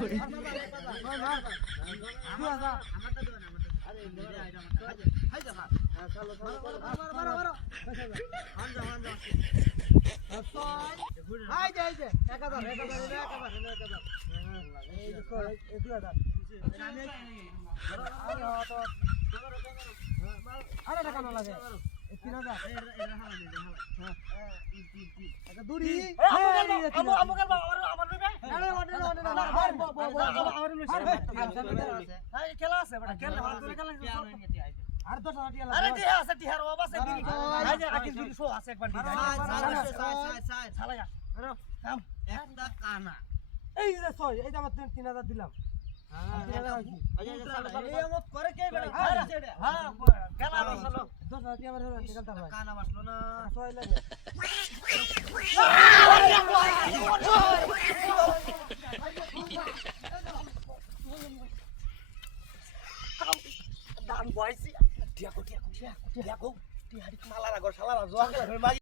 করে খেলা আছে আর 10,000 টাকা আরে টিহা আছে টিহার বাবা আছে বিড়ি আই যে আকিস বিড়ি শো আছে একবার দিই শালা যা আরে কাম একটা কানা এই যে 6 এই যে আমার 3000 দিলাম হ্যাঁ 3000 আছে এই আমত করে কে বেড়া হ্যাঁ খেলা বসলো 10,000 টাকা আমার নিকালতা ভাই কানা বসলো না 6 লাগে দান বয়সি টিয়া কো টিয়া কো টিয়া কো টিয়া হাড়ি মালারা গো শালারা জোয়া করে